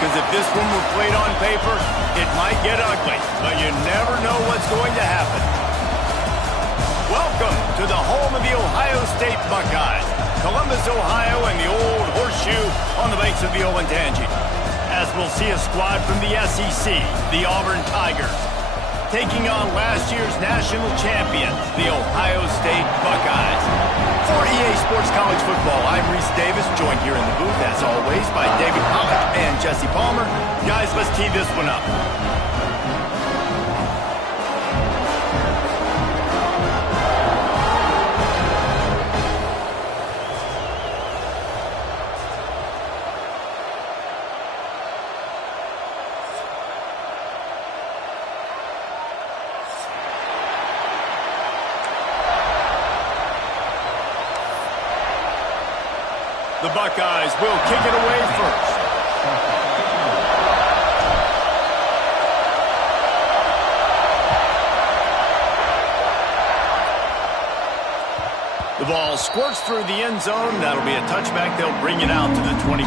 because if this one were played on paper, it might get ugly, but you never know what's going to happen. Welcome to the home of the Ohio State Buckeyes, Columbus, Ohio, and the old horseshoe on the banks of the Olentangy. As we'll see a squad from the SEC, the Auburn Tigers, taking on last year's national champions, the Ohio State Buckeyes. For EA Sports College Football, I'm Reese Davis, joined here in the booth, as always, by David Pollack and Jesse Palmer. Guys, let's tee this one up. The Buckeyes will kick it away first. The ball squirts through the end zone. That'll be a touchback. They'll bring it out to the 25.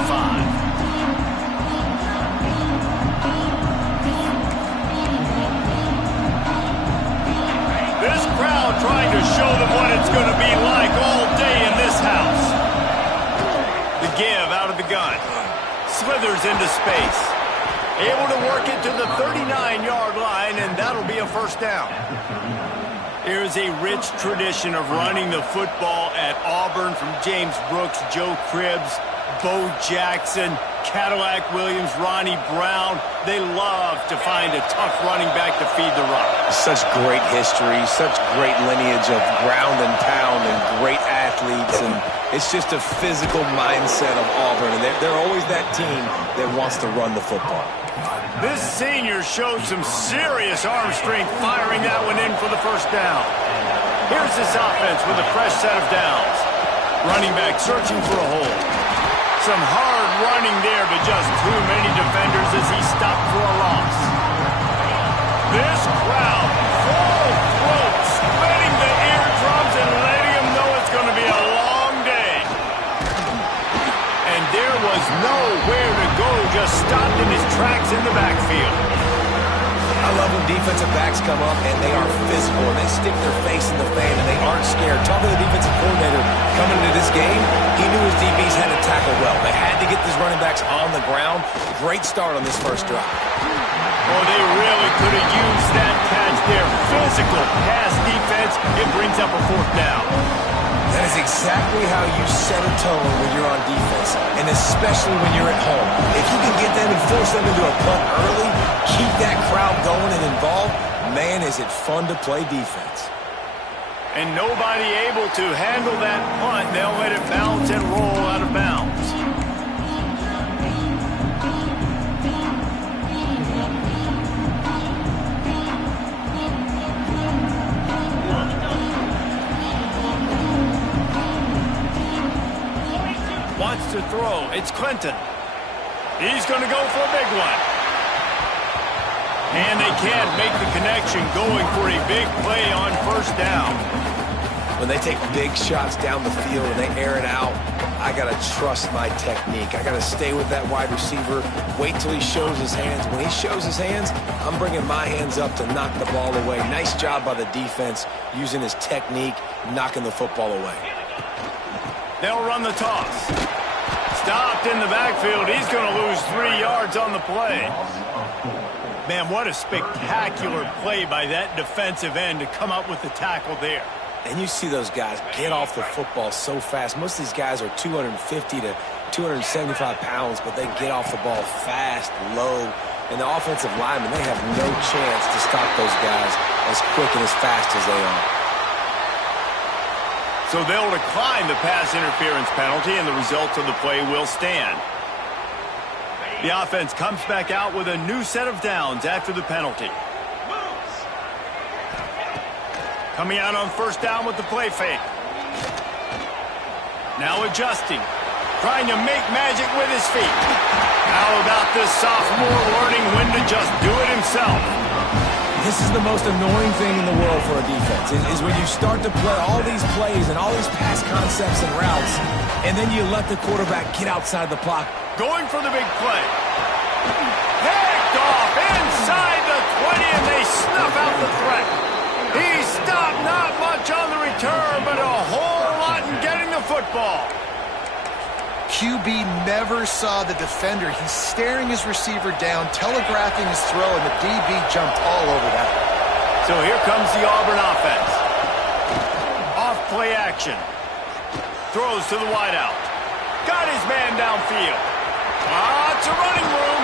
This crowd trying to show them what it's going to be like all day in this house. The give out of the gun. Slithers into space. Able to work it to the 39-yard line, and that'll be a first down. There's a rich tradition of running the football at Auburn from James Brooks, Joe Cribbs, Bo Jackson, Cadillac Williams, Ronnie Brown. They love to find a tough running back to feed the run. Such great history, such great lineage of ground and pound and great athletes, and it's just a physical mindset of Auburn, and they're always that team that wants to run the football. This senior showed some serious arm strength firing that one in for the first down. Here's this offense with a fresh set of downs. Running back searching for a hole. Some hard running there, but just too many defenders as he stopped for a loss. This crowd full throat, splitting the eardrums and letting them know it's going to be a long day. And there was nowhere to go, just stopped in his tracks in the backfield. I love when defensive backs come up and they are physical and they stick their face in the fan and they aren't scared. Talking to the defensive coordinator coming into this game, he knew his DBs had to tackle well. They had to get these running backs on the ground. Great start on this first drive. Oh, they really could have used that catch there. Physical pass defense. It brings up a fourth down. That is exactly how you set a tone when you're on defense, and especially when you're at home. If you can get them and force them into a punt early, keep that crowd going and involved, man, is it fun to play defense. And nobody able to handle that punt. They'll let it bounce and roll out of bounds. Wants to throw. It's Clinton. He's going to go for a big one. And they can't make the connection, going for a big play on first down. When they take big shots down the field and they air it out, I got to trust my technique. I got to stay with that wide receiver, wait till he shows his hands. When he shows his hands, I'm bringing my hands up to knock the ball away. Nice job by the defense using his technique, knocking the football away. They'll run the toss. Stopped in the backfield. He's going to lose 3 yards on the play. Man, what a spectacular play by that defensive end to come up with the tackle there. And you see those guys get off the football so fast. Most of these guys are 250 to 275 pounds, but they get off the ball fast, low. And the offensive linemen, they have no chance to stop those guys as quick and as fast as they are. So they'll decline the pass interference penalty, and the results of the play will stand. The offense comes back out with a new set of downs after the penalty. Coming out on first down with the play fake. Now adjusting. Trying to make magic with his feet. How about this sophomore learning when to just do it himself? This is the most annoying thing in the world for a defense, is when you start to play all these plays and all these pass concepts and routes, and then you let the quarterback get outside the block. Going for the big play. football. QB never saw the defender. He's staring his receiver down, telegraphing his throw, and the DB jumped all over that. So here comes the Auburn offense. Off play action. Throws to the wideout. Got his man downfield. Lots of running room.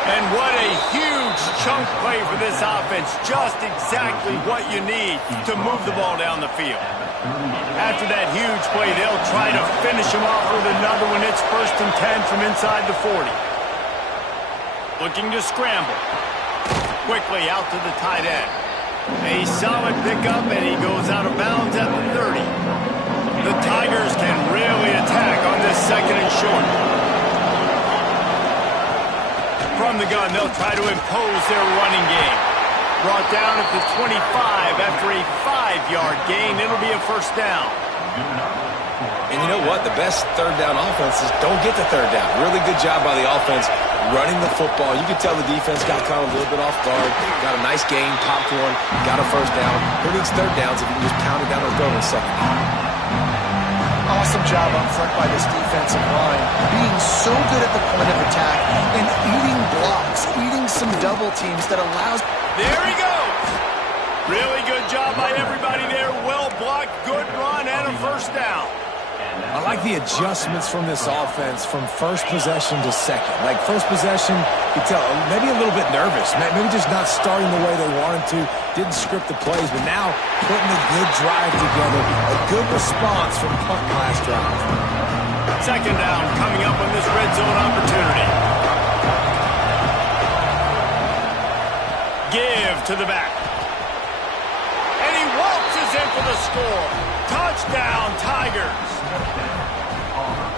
And what a huge chunk play for this offense. Just exactly what you need to move the ball down the field. After that huge play, they'll try to finish him off with another one. It's 1st and 10 from inside the 40. Looking to scramble. Quickly out to the tight end. A solid pickup, and he goes out of bounds at the 30. The Tigers can really attack on this 2nd and short. From the gun, they'll try to impose their running game. Brought down at the 25 after a 5-yard gain. It'll be a 1st down. And you know what? The best 3rd down offenses don't get the 3rd down. Really good job by the offense running the football. You could tell the defense got caught a little bit off guard. Got a nice gain, popped one, got a 1st down. Who needs 3rd downs if you can just pound it down the throat in 2nd down? Awesome job up front by this defensive line, being so good at the point of attack and eating blocks, eating some double teams that allows... There he goes! Really good job by everybody there. Well blocked, good run, and a 1st down. I like the adjustments from this offense from 1st possession to 2nd. Like 1st possession, you tell maybe a little bit nervous, maybe just not starting the way they wanted to, didn't script the plays, but now putting a good drive together, a good response from punt last drive. 2nd down coming up on this red zone opportunity. Give to the back. And he waltzes in for the score. Touchdown, Tigers.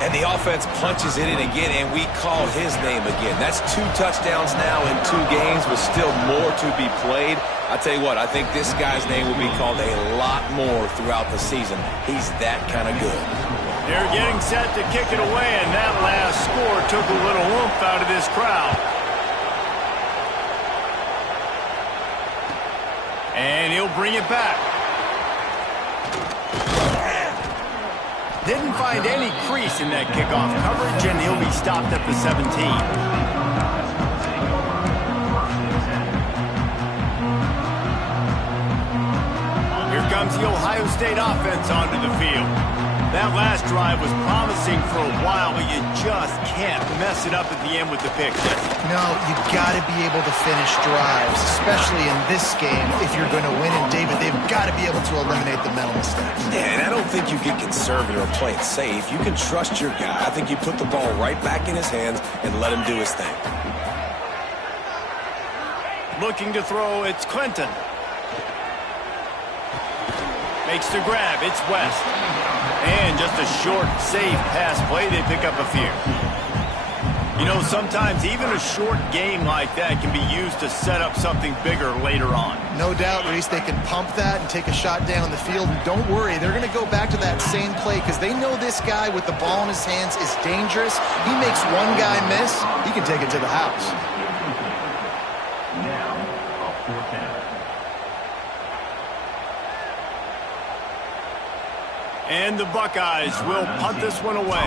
And the offense punches it in again, and we call his name again. That's 2 touchdowns now in 2 games, with still more to be played. I tell you what, I think this guy's name will be called a lot more throughout the season. He's that kind of good. They're getting set to kick it away, and that last score took a little oomph out of this crowd. And he'll bring it back. Didn't find any crease in that kickoff coverage, and he'll be stopped at the 17. Here comes the Ohio State offense onto the field. That last drive was promising for a while, but you just can't mess it up at the end with the pick. No, you got to be able to finish drives, especially in this game. If you're going to win, and David, they've got to be able to eliminate the mental mistakes. Yeah, and I don't think you get conservative or play it safe. You can trust your guy. I think you put the ball right back in his hands and let him do his thing. Looking to throw, it's Clinton. Makes the grab, it's West. And just a short, safe pass play, they pick up a few. You know, sometimes even a short game like that can be used to set up something bigger later on. No doubt, Reese, they can pump that and take a shot down the field. And don't worry, they're going to go back to that same play because they know this guy with the ball in his hands is dangerous. He makes one guy miss, he can take it to the house. And the Buckeyes will punt this one away.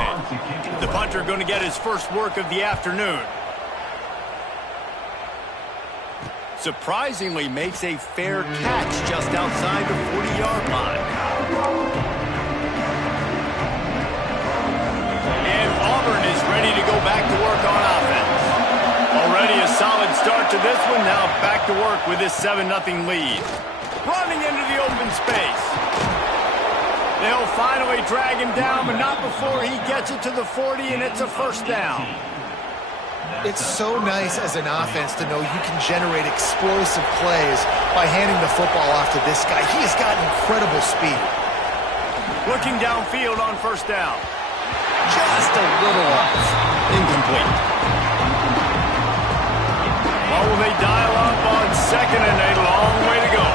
The punter going to get his first work of the afternoon. Surprisingly makes a fair catch just outside the 40-yard line. And Auburn is ready to go back to work on offense. Already a solid start to this one. Now back to work with this 7-0 lead. Running into the open space. They'll finally drag him down, but not before he gets it to the 40, and it's a 1st down. It's so nice as an offense to know you can generate explosive plays by handing the football off to this guy. He has got incredible speed. Looking downfield on 1st down. Just a little off. Incomplete. Oh, will they dial up on 2nd, and a long way to go.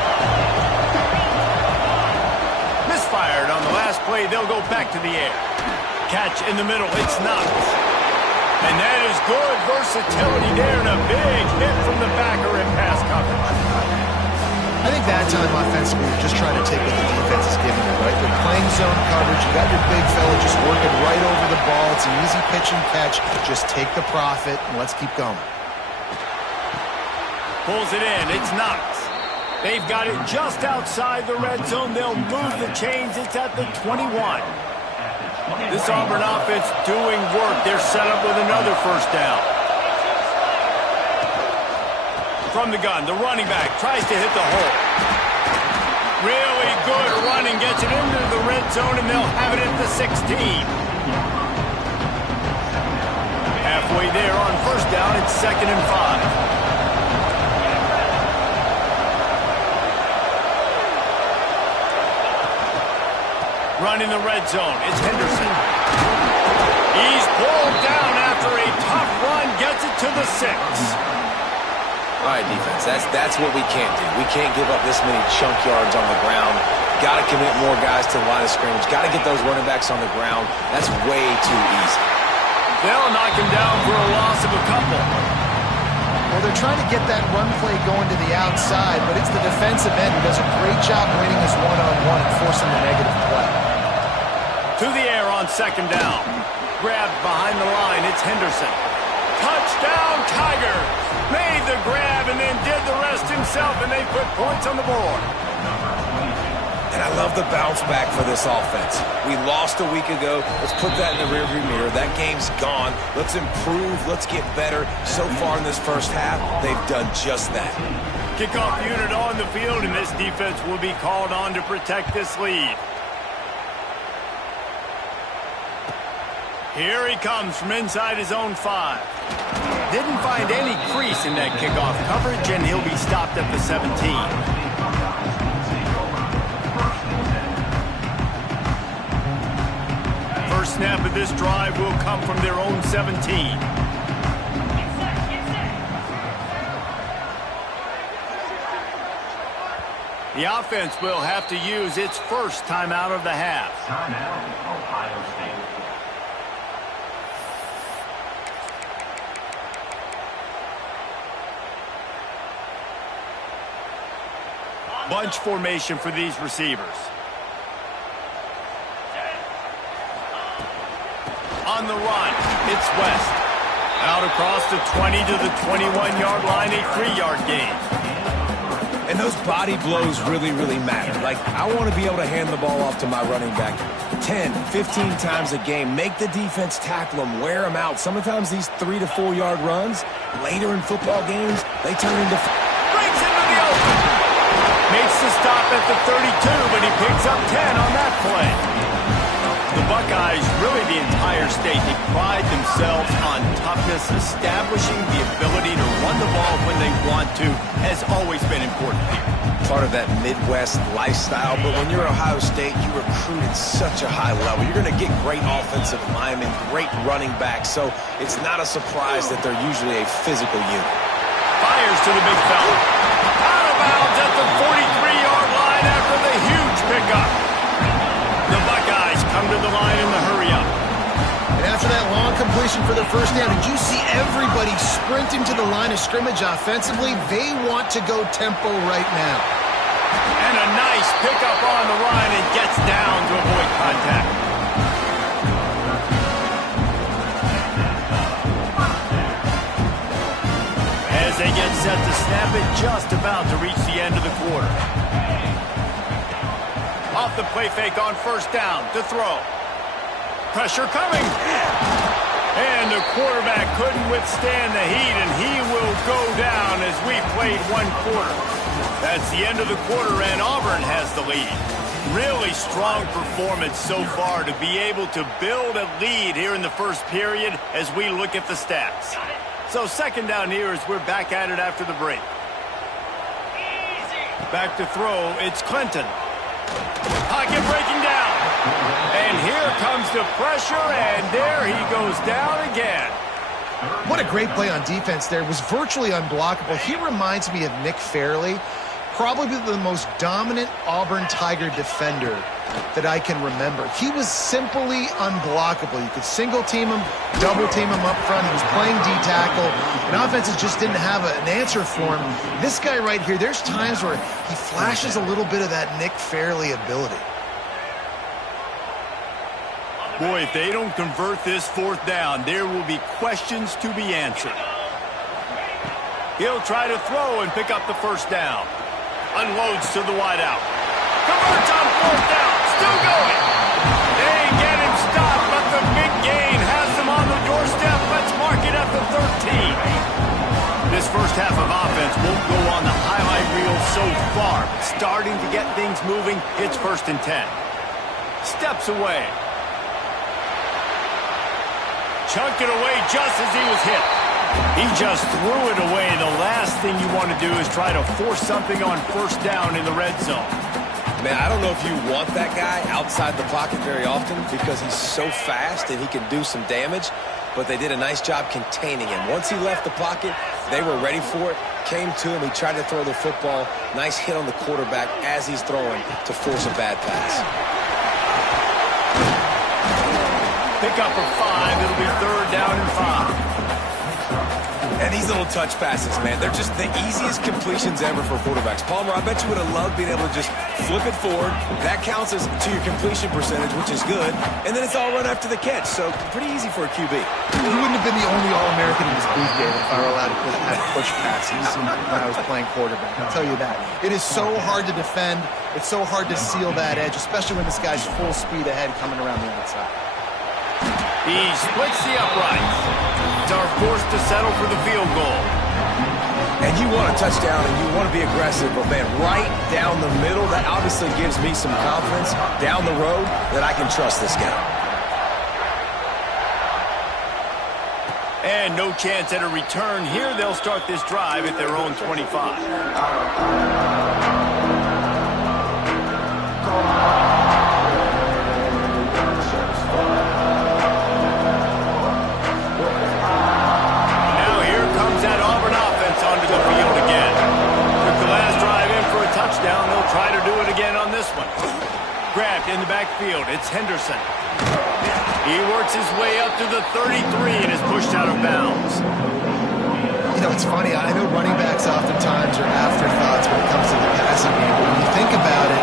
Misfired on the last play. They'll go back to the air. Catch in the middle. It's Knox. And that is good versatility there, and a big hit from the backer in pass coverage. I think that time offensively, you're just trying to take what the defense is giving you, right? They're playing zone coverage. You got your big fella just working right over the ball. It's an easy pitch and catch. Just take the profit, and let's keep going. Pulls it in. It's Knox. They've got it just outside the red zone. They'll move the chains. It's at the 21. This Auburn offense doing work. They're set up with another first down. From the gun, the running back tries to hit the hole. Really good running, gets it into the red zone, and they'll have it at the 16. Halfway there on first down, it's 2nd and 5. Running the red zone, it's Henderson. He's pulled down after a tough run, gets it to the 6. All right, defense, that's what we can't do. We can't give up this many chunk yards on the ground. Got to commit more guys to the line of scrimmage. Got to get those running backs on the ground. That's way too easy. They'll knock him down for a loss of a couple. Well, they're trying to get that run play going to the outside, but it's the defensive end who does a great job winning his one-on-one and forcing the negative play. To the air on 2nd down. Grabbed behind the line, it's Henderson. Touchdown, Tigers! Made the grab and then did the rest himself, and they put points on the board. And I love the bounce back for this offense. We lost a week ago. Let's put that in the rearview mirror. That game's gone. Let's improve. Let's get better. So far in this first half, they've done just that. Kickoff unit on the field, and this defense will be called on to protect this lead. Here he comes from inside his own 5. Didn't find any crease in that kickoff coverage, and he'll be stopped at the 17. First snap of this drive will come from their own 17. The offense will have to use its first timeout of the half. Timeout, Ohio State. Bunch formation for these receivers. On the run, it's West. Out across the 20 to the 21-yard line, a 3-yard gain. And those body blows really, really matter. Like, I want to be able to hand the ball off to my running back 10, 15 times a game. Make the defense tackle them, wear them out. Sometimes these 3 to 4 yard runs, later in football games, they turn into... Brings into the open. Makes the stop at the 32, but he picks up 10 on that play. The Buckeyes, really the entire state, they pride themselves on toughness. Establishing the ability to run the ball when they want to has always been important here. Part of that Midwest lifestyle, but when you're Ohio State, you recruit at such a high level. You're going to get great offensive linemen, great running backs, so it's not a surprise that they're usually a physical unit. Fires to the big fella. Out of bounds at the 43-yard line after the huge pickup. The Buckeyes come to the line in the hurry-up. And after that long completion for the first down, did you see everybody sprinting to the line of scrimmage offensively? They want to go tempo right now. And a nice pickup on the line and gets down to avoid contact. As they get set to snap it, just about to reach the end of the quarter. Off the play fake on first down to throw. Pressure coming. And the quarterback couldn't withstand the heat, and he will go down as we played one quarter. That's the end of the quarter, and Auburn has the lead. Really strong performance so far to be able to build a lead here in the first period as we look at the stats. So 2nd down here as we're back at it after the break. Back to throw, it's Clinton. Pocket breaking down. And here comes the pressure, and there he goes down again. What a great play on defense there. It was virtually unblockable. He reminds me of Nick Fairley, probably the most dominant Auburn Tiger defender that I can remember. He was simply unblockable. You could single team him, double team him up front. He was playing D-tackle, and offenses just didn't have an answer for him. This guy right here, there's times where he flashes a little bit of that Nick Fairley ability. Boy, if they don't convert this fourth down, there will be questions to be answered. He'll try to throw and pick up the first down. Unloads to the wideout. Converts on fourth down. Still going. They get him stopped, but the big gain has them on the doorstep. Let's mark it at the 13. This first half of offense won't go on the highlight reel so far. Starting to get things moving. It's 1st and 10. Steps away. Chunked it away just as he was hit. He just threw it away. The last thing you want to do is try to force something on first down in the red zone. Man, I don't know if you want that guy outside the pocket very often because he's so fast and he can do some damage, but they did a nice job containing him. Once he left the pocket, they were ready for it, came to him, he tried to throw the football. Nice hit on the quarterback as he's throwing to force a bad pass. Pick up for 5. It'll be 3rd down and 5. And these little touch passes, man, they're just the easiest completions ever for quarterbacks. Palmer, I bet you would have loved being able to just flip it forward. That counts as to your completion percentage, which is good. And then it's all run after the catch, so pretty easy for a QB. He wouldn't have been the only All-American in his booth game if I were allowed to have push passes when I was playing quarterback. I'll tell you that. It is so hard to defend. It's so hard to seal that edge, especially when this guy's full speed ahead coming around the outside. He splits the uprights. Are forced to settle for the field goal. And you want a touchdown and you want to be aggressive, but man, right down the middle, that obviously gives me some confidence down the road that I can trust this guy. And no chance at a return here. They'll start this drive at their own 25. They'll try to do it again on this one. Grabbed in the backfield. It's Henderson. He works his way up to the 33 and is pushed out of bounds. You know, it's funny. I know running backs oftentimes are afterthoughts when it comes to the passing game, but when you think about it,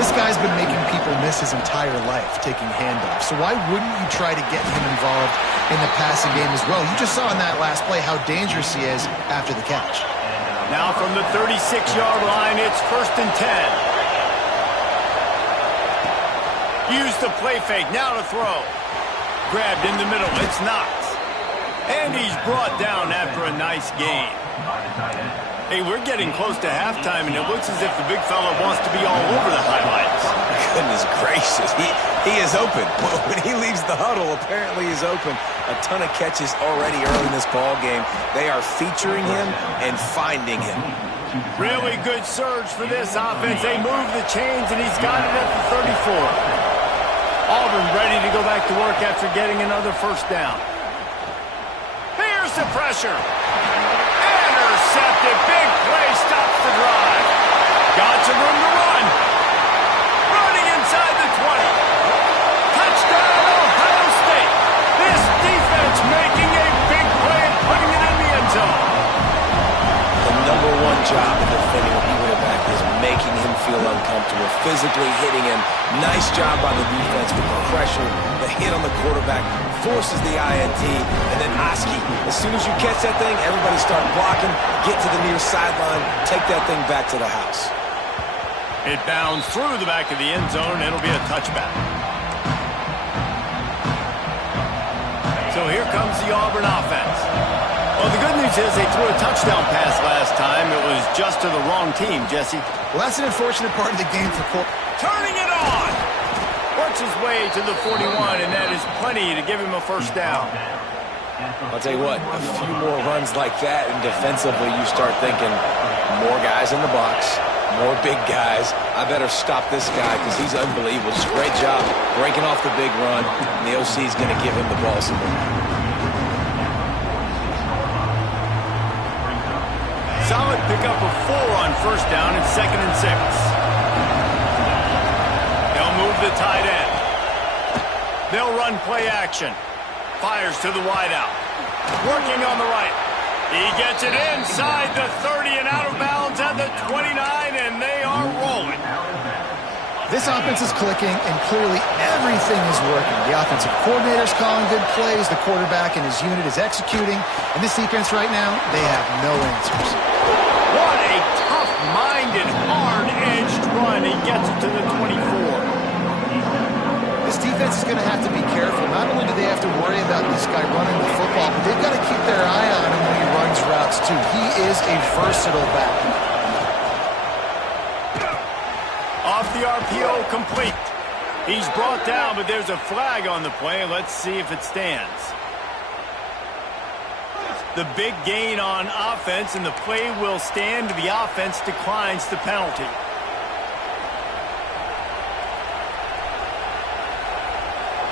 this guy's been making people miss his entire life taking handoffs. So why wouldn't you try to get him involved in the passing game as well? You just saw in that last play how dangerous he is after the catch. Now from the 36-yard line, it's 1st and 10. Use the play fake, now to throw. Grabbed in the middle, it's Knox. And he's brought down after a nice gain. Hey, we're getting close to halftime, and it looks as if the big fella wants to be all over the highlights. Goodness gracious, he is open. When he leaves the huddle, apparently he's open. A ton of catches already early in this ball game. They are featuring him and finding him. Really good surge for this offense. They move the chains, and he's got it at the 34. Auburn ready to go back to work after getting another first down. Here's the pressure. Intercepted. Big play stops the drive. Got some room to run. Running inside the 20. Touchdown, Ohio State. This defense making a big play and putting it in the end zone. The number one job of defending a quarterback is making him feel uncomfortable, physically hitting him. Nice job by the defense with the pressure. The hit on the quarterback forces the INT. And then Oski, as soon as you catch that thing, everybody start blocking, get to the near sideline, take that thing back to the house. It bounds through the back of the end zone, and it'll be a touchback. So here comes the Auburn offense. Well, the good news is they threw a touchdown pass last time. It was just to the wrong team, Jesse. Well, that's an unfortunate part of the game for Cole. Turning it on! Works his way to the 41, and that is plenty to give him a first down. I'll tell you what, a few more runs like that, and defensively you start thinking more guys in the box, more big guys. I better stop this guy because he's unbelievable. Just a great job breaking off the big run, and the OC is going to give him the ball some more. Solid pickup of 4 on first down and 2nd and 6. They'll move the tight end. They'll run play action. Fires to the wideout. Working on the right. He gets it inside the 30 and out of bounds at the 29, and they are rolling. This offense is clicking, and clearly everything is working. The offensive coordinator's calling good plays. The quarterback and his unit is executing. And this defense right now, they have no answers. What a tough-minded, hard-edged run. He gets it to the 24. This defense is going to have to be careful. Not only do they have to worry about this guy running the football, but they've got to keep their eye on him when he runs routes, too. He is a versatile back. Off the RPO, complete. He's brought down, but there's a flag on the play. Let's see if it stands. The big gain on offense, and the play will stand. The offense declines the penalty.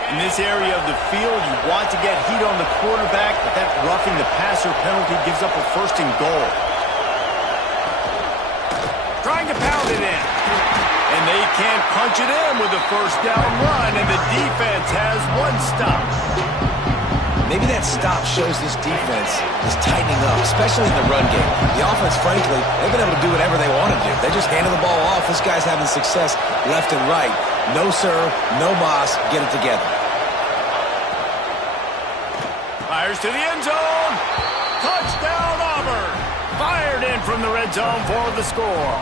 In this area of the field, you want to get heat on the quarterback, but that roughing the passer penalty gives up a first and goal. Trying to pound it in. And they can't punch it in with a first down run, and the defense has one stop. Maybe that stop shows this defense is tightening up, especially in the run game. The offense, frankly, they've been able to do whatever they want to do. They just handed the ball off. This guy's having success left and right. No serve, no moss, get it together. Fires to the end zone. Touchdown, Auburn. Fired in from the red zone for the score.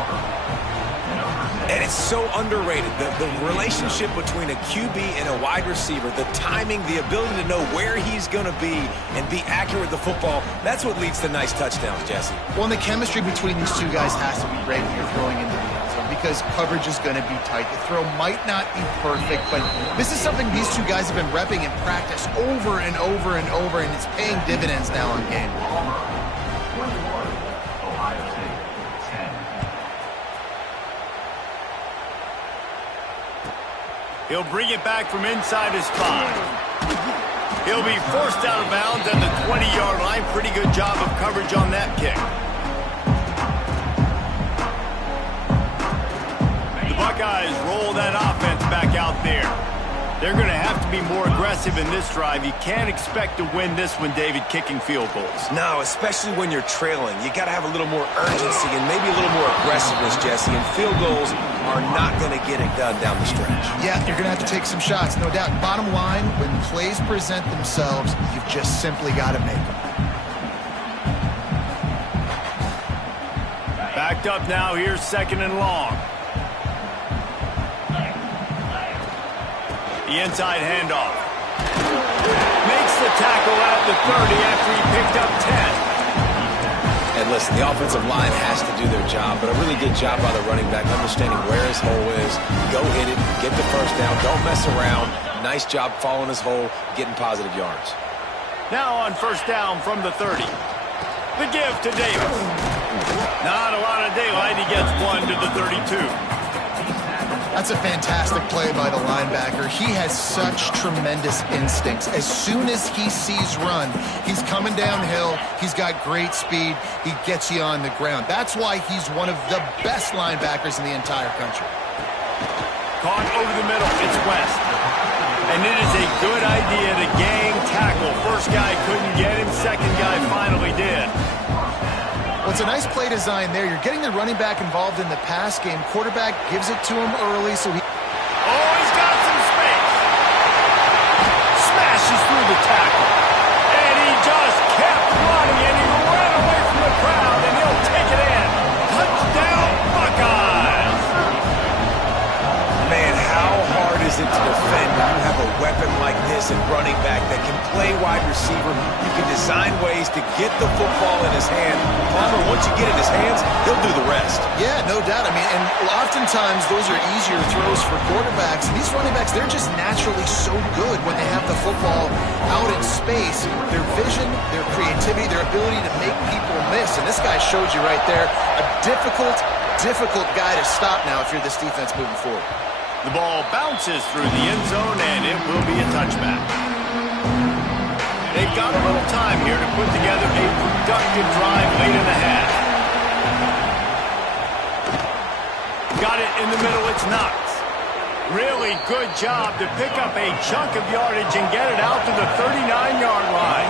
And it's so underrated. The relationship between a QB and a wide receiver, the timing, the ability to know where he's going to be and be accurate with the football, that's what leads to nice touchdowns, Jesse. Well, and the chemistry between these two guys has to be great when you're throwing into the end zone because coverage is going to be tight. The throw might not be perfect, but this is something these two guys have been repping in practice over and over and over, and it's paying dividends now on game. He'll bring it back from inside his 5. He'll be forced out of bounds at the 20-yard line. Pretty good job of coverage on that kick. The Buckeyes roll that offense back out there. They're going to have to be more aggressive in this drive. You can't expect to win this one, David, kicking field goals. No, especially when you're trailing. You got to have a little more urgency and maybe a little more aggressiveness, Jesse. And field goals are not going to get it done down the stretch. Yeah, you're going to have to take some shots, no doubt. Bottom line, when plays present themselves, you've just simply got to make them. Backed up now. Here's second and long. The inside handoff. Makes the tackle at the 30 after he picked up 10. And listen, the offensive line has to do their job, but a really good job by the running back, understanding where his hole is. Go hit it, get the first down, don't mess around. Nice job following his hole, getting positive yards. Now on first down from the 30. The give to Davis. Not a lot of daylight. He gets one to the 32. That's a fantastic play by the linebacker. He has such tremendous instincts. As soon as he sees run, he's coming downhill. He's got great speed. He gets you on the ground. That's why he's one of the best linebackers in the entire country. Caught over the middle. It's West. And it is a good idea to gang tackle. First guy couldn't get him. Second guy finally did. Well, it's a nice play design there. You're getting the running back involved in the pass game. Quarterback gives it to him early, so he... Oh, he's got some space. Smashes through the tackle. And he just kept running, and he ran away from the crowd, and he'll take it in. Touchdown, Buckeyes. Man, how hard is it to defend when you have a weapon like this at running back that can play wide receiver? You can design ways to get the football in his hand. Palmer, once you get it in his hands, he'll do the rest. Yeah, no doubt. I mean, and oftentimes those are easier throws for quarterbacks. And these running backs, they're just naturally so good when they have the football out in space. Their vision, their creativity, their ability to make people miss. And this guy showed you right there, a difficult guy to stop now if you're this defense moving forward. The ball bounces through the end zone, and it will be a touchback. They've got a little time here to put together a productive drive late in the half. Got it in the middle. It's Knox. Really good job to pick up a chunk of yardage and get it out to the 39-yard line.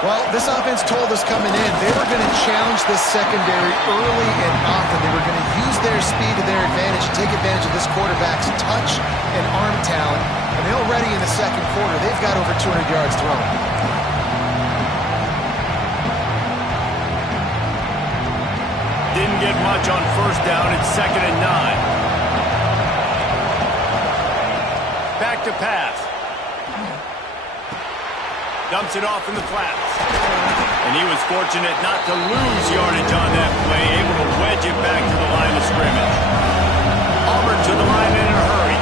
Well, this offense told us coming in they were going to challenge this secondary early and often. They were going to use their speed to their advantage and take advantage of this quarterback's touch and arm talent. And already in the second quarter, they've got over 200 yards thrown. Didn't get much on first down. It's 2nd and 9. Back to pass. Dumps it off in the flats. And he was fortunate not to lose yardage on that play, able to wedge it back to the line of scrimmage. Auburn to the line in a hurry.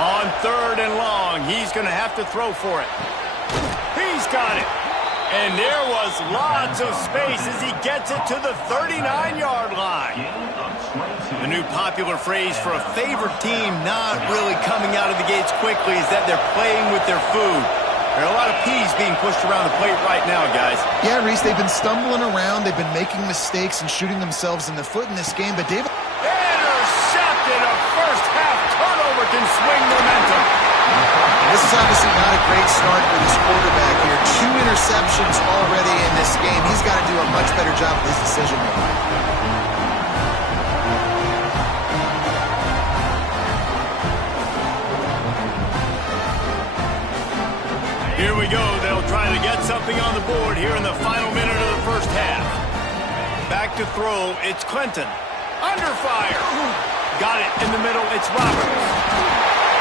On 3rd and long, he's going to have to throw for it. He's got it. And there was lots of space as he gets it to the 39-yard line. The new popular phrase for a favored team not really coming out of the gates quickly is that they're playing with their food. There are a lot of peas being pushed around the plate right now, guys. Yeah, Reese, they've been stumbling around. They've been making mistakes and shooting themselves in the foot in this game. But David... Intercepted. A first-half turnover can swing momentum. This is obviously not a great start for this quarterback here. 2 interceptions already in this game. He's got to do a much better job with his decision-making. Here we go. They'll try to get something on the board here in the final minute of the first half. Back to throw. It's Clinton. Under fire. Got it in the middle. It's Roberts.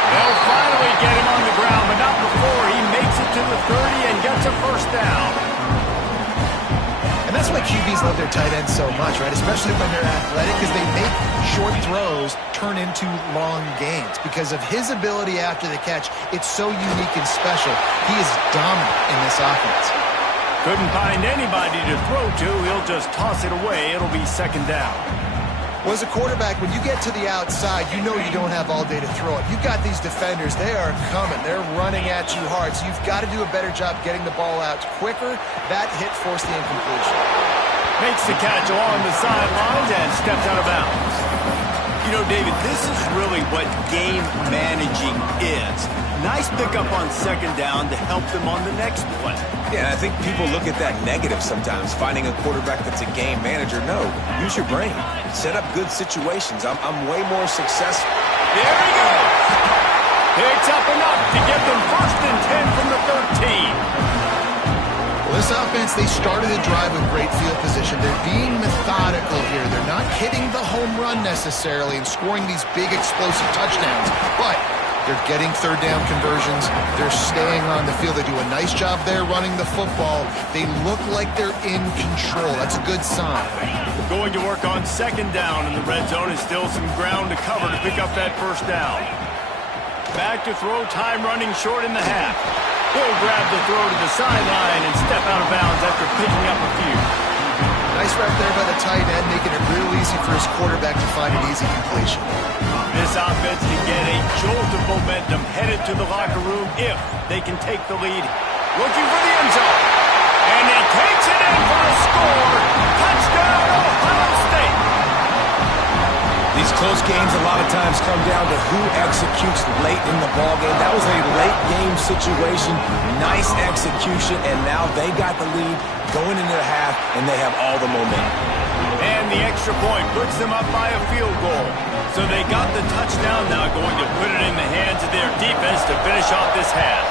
They'll finally get him on the ground, but not before he makes it to the 30 and gets a first down. And that's why QBs love their tight ends so much, right? Especially when they're athletic, because they make short throws turn into long gains. Because of his ability after the catch, it's so unique and special. He is dominant in this offense. Couldn't find anybody to throw to. He'll just toss it away. It'll be 2nd down. Well, as a quarterback, when you get to the outside, you know you don't have all day to throw it. You've got these defenders. They are coming. They're running at you hard. So you've got to do a better job getting the ball out quicker. That hit forced the incompletion. Makes the catch along the sidelines and steps out of bounds. You know, David, this is really what game managing is. Nice pickup on 2nd down to help them on the next play. Yeah, I think people look at that negative sometimes, finding a quarterback that's a game manager. No, use your brain. Set up good situations. I'm way more successful. There he goes. Picks up enough to get them 1st and 10 from the 13. Well, this offense, they started the drive with great field position. They're being methodical here. They're not hitting the home run necessarily and scoring these big explosive touchdowns, but they're getting 3rd down conversions. They're staying on the field. They do a nice job there running the football. They look like they're in control. That's a good sign. Going to work on 2nd down in the red zone is still some ground to cover to pick up that 1st down. Back to throw, time running short in the half. He'll grab the throw to the sideline and step out of bounds after picking up a few. Nice route there by the tight end, making it real easy for his quarterback to find an easy completion. This offense can get a jolt of momentum headed to the locker room if they can take the lead. Looking for the end zone. And he takes it in for a score. Touchdown, Ohio State. These close games a lot of times come down to who executes late in the ballgame. That was a late game situation. Nice execution, and now they got the lead going into the half, and they have all the momentum. And the extra point puts them up by a field goal. So they got the touchdown, now going to put it in the hands of their defense to finish off this half.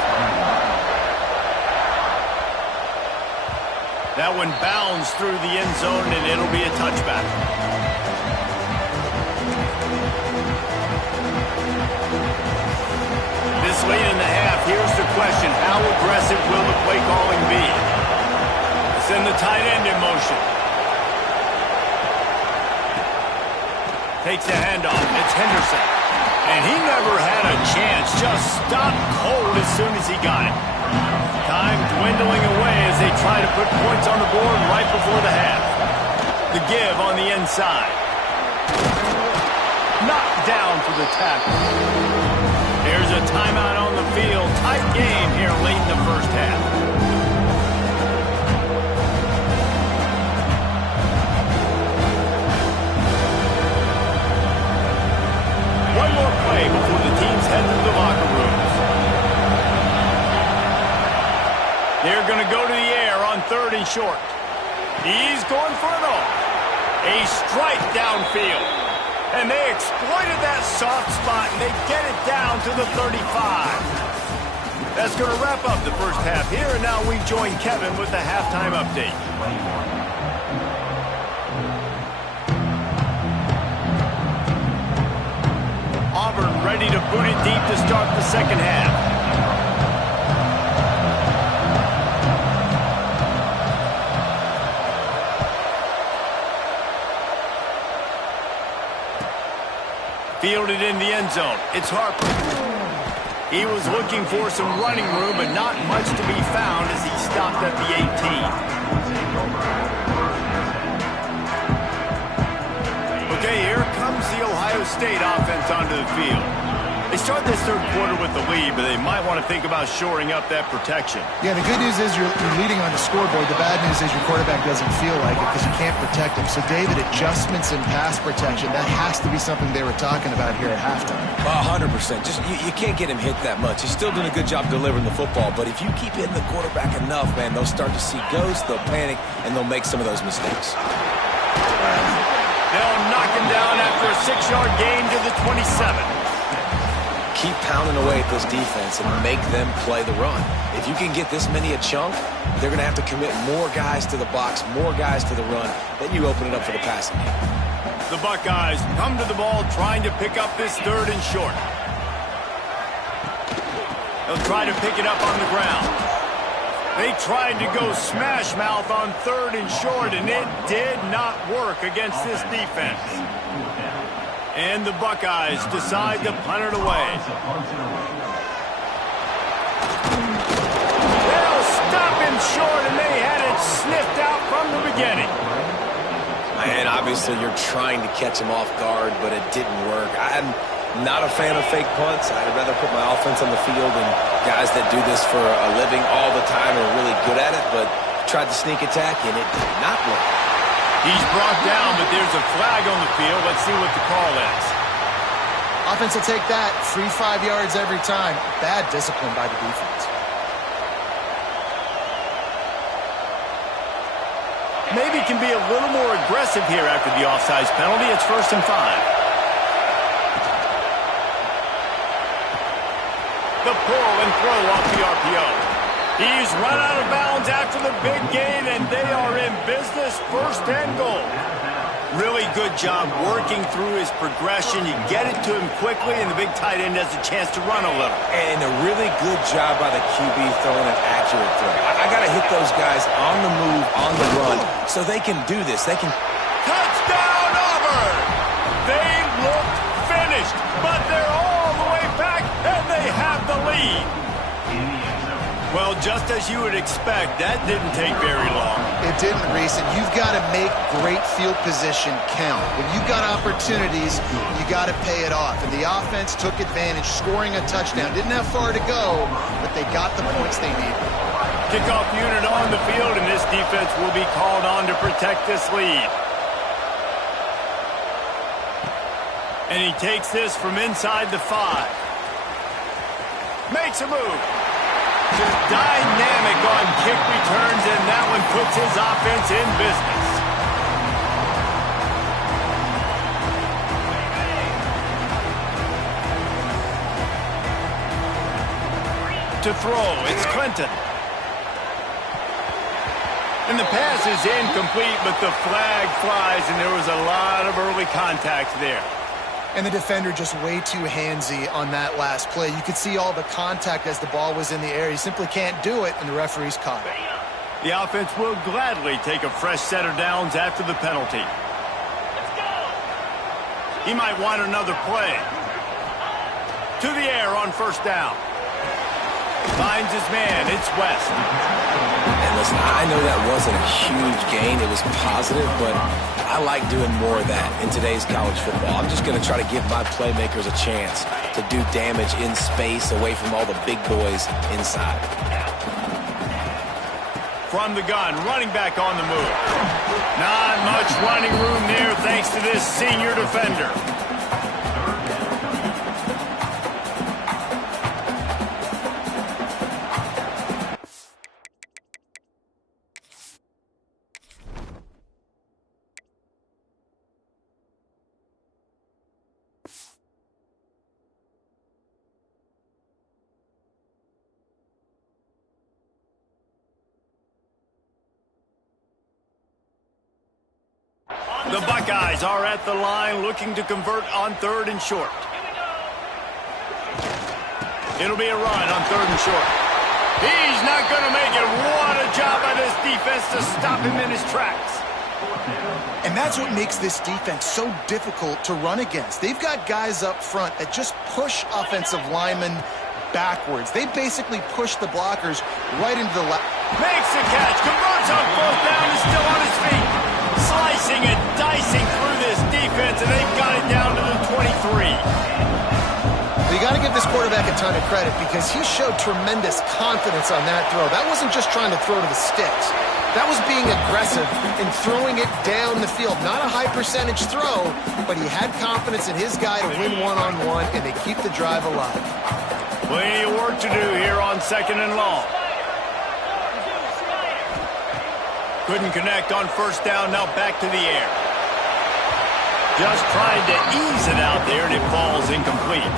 That one bounds through the end zone, and it'll be a touchback. This late in the half, here's the question. How aggressive will the play calling be? Send the tight end in motion. Takes the handoff. It's Henderson. And he never had a chance. Just stopped cold as soon as he got it. Time dwindling away as they try to put points on the board right before the half. The give on the inside. Knocked down for the tackle. There's a timeout on the field. Tight game here late in the first half. One more play before the teams head to the locker rooms. They're going to go to the air on 3rd and short. He's going for it all. A strike downfield. And they exploited that soft spot, and they get it down to the 35. That's going to wrap up the first half here, and now we join Kevin with the halftime update. Auburn ready to boot it deep to start the second half. Fielded in the end zone. It's Harper. He was looking for some running room, but not much to be found as he stopped at the 18. Okay, here comes the Ohio State offense onto the field. They start this third quarter with the lead, but they might want to think about shoring up that protection. Yeah, the good news is you're leading on the scoreboard. The bad news is your quarterback doesn't feel like it because you can't protect him. So, David, adjustments in pass protection, that has to be something they were talking about here at halftime. 100%. Just you can't get him hit that much. He's still doing a good job delivering the football, but if you keep hitting the quarterback enough, man, they'll start to see ghosts, they'll panic, and they'll make some of those mistakes. They'll knock him down after a 6-yard gain to the 27. Keep pounding away at this defense and make them play the run. If you can get this many a chunk, they're going to have to commit more guys to the box, more guys to the run. Then you open it up for the passing game. The Buckeyes come to the ball trying to pick up this 3rd and short. They'll try to pick it up on the ground. They tried to go smash mouth on 3rd and short, and it did not work against this defense. And the Buckeyes decide to punt it away. They'll stop him short, and they had it sniffed out from the beginning. And obviously you're trying to catch him off guard, but it didn't work. I'm not a fan of fake punts. I'd rather put my offense on the field and guys that do this for a living all the time are really good at it, but tried to sneak attack, and it did not work. He's brought down, but there's a flag on the field. Let's see what the call is. Offense will take that. Free 5 yards every time. Bad discipline by the defense. Maybe can be a little more aggressive here after the offsides penalty. It's 1st and 5. The pull and throw off the RPO. He's run out of bounds after the big gain, and they are in business. 1st and goal. Really good job working through his progression. You get it to him quickly, and the big tight end has a chance to run a little. And a really good job by the QB throwing an accurate throw. I got to hit those guys on the move, on the run, so they can do this. They can... Touchdown, Auburn! They looked finished, but they're all the way back, and they have the lead. Well, just as you would expect, that didn't take very long. It didn't, Reese, and you've got to make great field position count. When you've got opportunities, you got to pay it off. And the offense took advantage, scoring a touchdown. Didn't have far to go, but they got the points they needed. Kickoff unit on the field, and this defense will be called on to protect this lead. And he takes this from inside the 5. Makes a move. Just dynamic on kick returns, and that one puts his offense in business. To throw, it's Clinton. And the pass is incomplete, but the flag flies, and there was a lot of early contact there. And the defender just way too handsy on that last play. You could see all the contact as the ball was in the air. He simply can't do it, and the referee's caught it. The offense will gladly take a fresh set of downs after the penalty. He might want another play. To the air on first down. Finds his man. It's West. And listen, I know that wasn't a huge gain. It was positive, but I like doing more of that in today's college football. I'm just going to try to give my playmakers a chance to do damage in space away from all the big boys inside. From the gun, running back on the move. Not much running room there thanks to this senior defender. The Buckeyes are at the line looking to convert on 3rd and short. It'll be a run on 3rd and short. He's not going to make it. What a job by this defense to stop him in his tracks. And that's what makes this defense so difficult to run against. They've got guys up front that just push offensive linemen backwards. They basically push the blockers right into the left. Makes the catch, converts on 4th down, is still on his feet. Slicing and dicing through this defense, and they've got it down to the 23. You got to give this quarterback a ton of credit because he showed tremendous confidence on that throw. That wasn't just trying to throw to the sticks. That was being aggressive and throwing it down the field. Not a high percentage throw, but he had confidence in his guy to win one-on-one, and they keep the drive alive. Plenty of work to do here on 2nd and long. Couldn't connect on 1st down, now back to the air. Just trying to ease it out there, and it falls incomplete.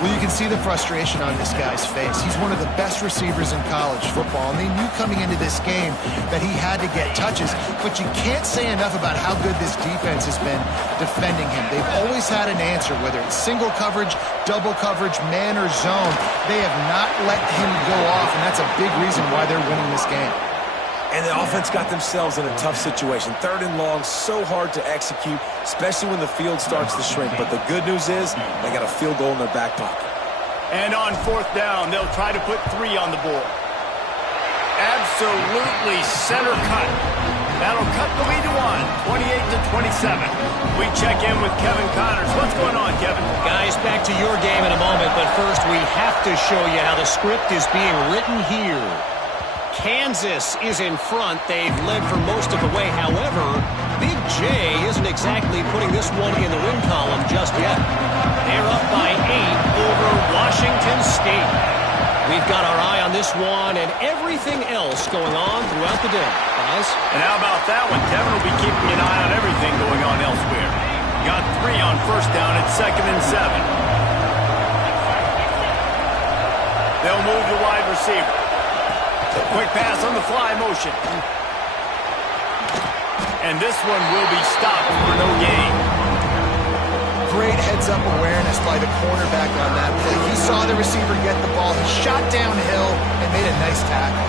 Well, you can see the frustration on this guy's face. He's one of the best receivers in college football, and they knew coming into this game that he had to get touches, but you can't say enough about how good this defense has been defending him. They've always had an answer, whether it's single coverage, double coverage, man or zone. They have not let him go off, and that's a big reason why they're winning this game. And the offense got themselves in a tough situation. 3rd and long, so hard to execute, especially when the field starts to shrink. But the good news is they got a field goal in their back pocket. And on 4th down, they'll try to put 3 on the board. Absolutely center cut. That'll cut the lead to 1, 28-27. We check in with Kevin Connors. What's going on, Kevin? Guys, back to your game in a moment, but first we have to show you how the script is being written here. Kansas is in front. They've led for most of the way. However, Big J isn't exactly putting this one in the win column just yet. They're up by 8 over Washington State. We've got our eye on this one and everything else going on throughout the day. Guys? And how about that one? Kevin will be keeping an eye on everything going on elsewhere. Got 3 on 1st down at 2nd and 7. They'll move the wide receiver. Quick pass on the fly motion. And this one will be stopped for no gain. Great heads-up awareness by the cornerback on that play. He saw the receiver get the ball. He shot downhill and made a nice tackle.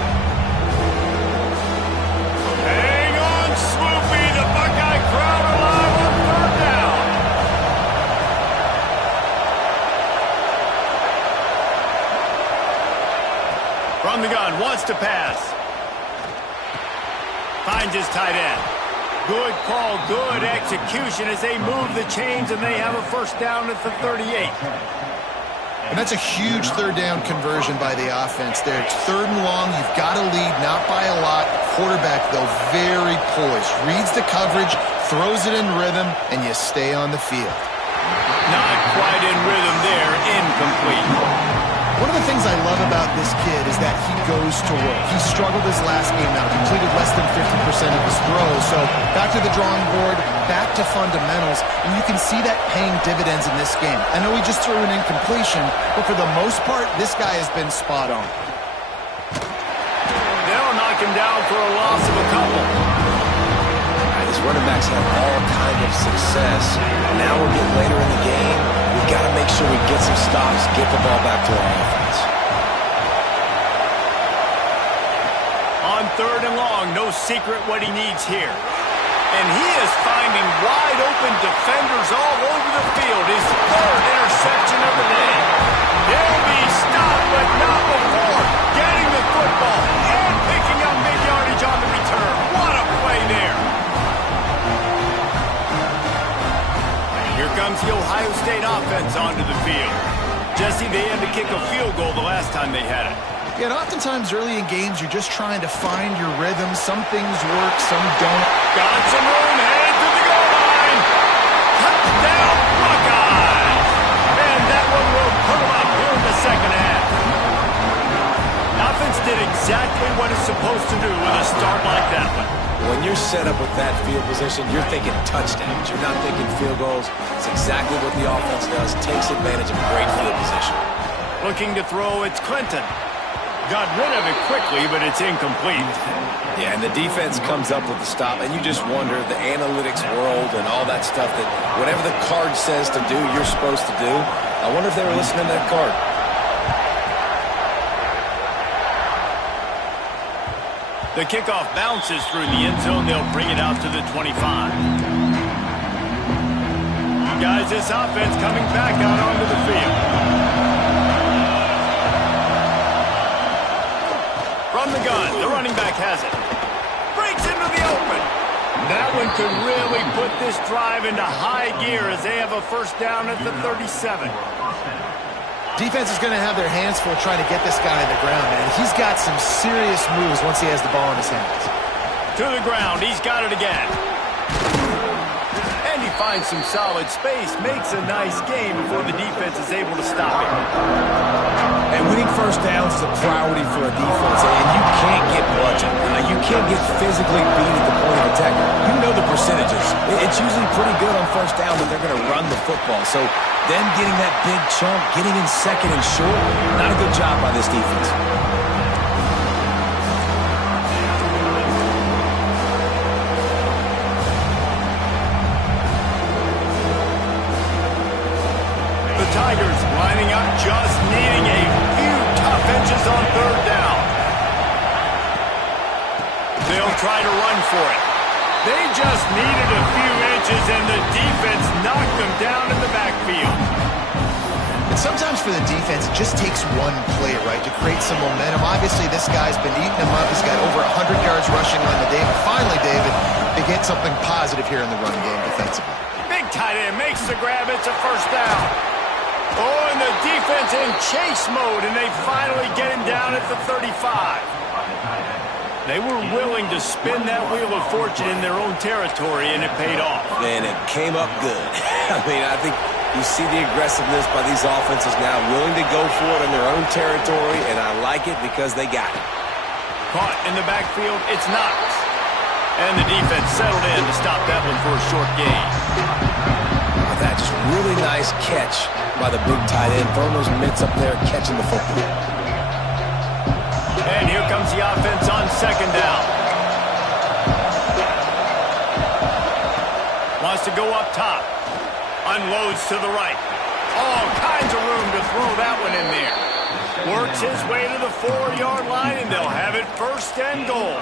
Hang on, Swoopy. The Buckeye crowd alive on 3rd down. From the gun, wants to pass. Finds his tight end. Good call, good execution as they move the chains and they have a 1st down at the 38. And that's a huge 3rd down conversion by the offense there. It's 3rd and long. You've got to lead, not by a lot. Quarterback, though, very poised. Reads the coverage, throws it in rhythm, and you stay on the field. Not quite in rhythm there, incomplete. One of the things I love about this kid is that he goes to work. He struggled his last game out, completed less than 50% of his throws. So back to the drawing board, back to fundamentals, and you can see that paying dividends in this game. I know he just threw an incompletion, but for the most part, this guy has been spot on. They'll knock him down for a loss of a couple. These running backs have all kind of success. Now we're getting later in the game. We've got to make sure we get some stops, get the ball back to our offense. On 3rd and long, no secret what he needs here. And he is finding wide open defenders all over the field. His 3rd interception of the day. He'll be stopped, but not before getting the football and picking up big yardage on the return. What a play there. Here comes the Ohio State offense onto the field. Jesse, they had to kick a field goal the last time they had it. Yeah, and oftentimes early in games, you're just trying to find your rhythm. Some things work, some don't. Got some room, headed to the goal line. Touchdown, Buckeyes! And that one will put them up here in the second half. Offense did exactly what it's supposed to do with a start like that one. When you're set up with that field position, you're thinking touchdowns. You're not thinking field goals. It's exactly what the offense does. Takes advantage of great field position. Looking to throw, it's Clinton. Got rid of it quickly, but it's incomplete. Yeah, and the defense comes up with the stop, and you just wonder, the analytics world and all that stuff, that whatever the card says to do, you're supposed to do. I wonder if they were listening to that card. The kickoff bounces through the end zone. They'll bring it out to the 25. Guys, this offense coming back out onto the field. From the gun, the running back has it. Breaks into the open. That one could really put this drive into high gear as they have a first down at the 37. Defense is going to have their hands full trying to get this guy on the ground, man. He's got some serious moves once he has the ball in his hands. To the ground, he's got it again. And he finds some solid space, makes a nice game before the defense is able to stop him. And winning first downs is a priority for a defense, and you can't get bludgeoned. You can't get physically beat at the point of attack. You know the percentages. It's usually pretty good on first down that they're going to run the football. So them getting that big chunk, getting in second and short, not a good job by this defense. The Tigers lining up, just needing a few tough inches on third down. They'll try to run for it. They just needed a few inches, and the defense knocked them down in the backfield. And sometimes for the defense, it just takes one play, right, to create some momentum. Obviously, this guy's been eating them up. He's got over 100 yards rushing on the day. But finally, David, they get something positive here in the run game defensively. Big tight end makes the grab. It's a first down. Oh, and the defense in chase mode, and they finally get him down at the 35. They were willing to spin that wheel of fortune in their own territory, and it paid off. And it came up good. I mean, I think you see the aggressiveness by these offenses now, willing to go for it in their own territory, and I like it because they got it. Caught in the backfield, it's Knox. And the defense settled in to stop that one for a short gain. That just really nice catch by the big tight end, throwing those mitts up there, catching the football. And here comes the offense on second down. Wants to go up top. Unloads to the right. All kinds of room to throw that one in there. Works his way to the 4-yard line, and they'll have it first and goal.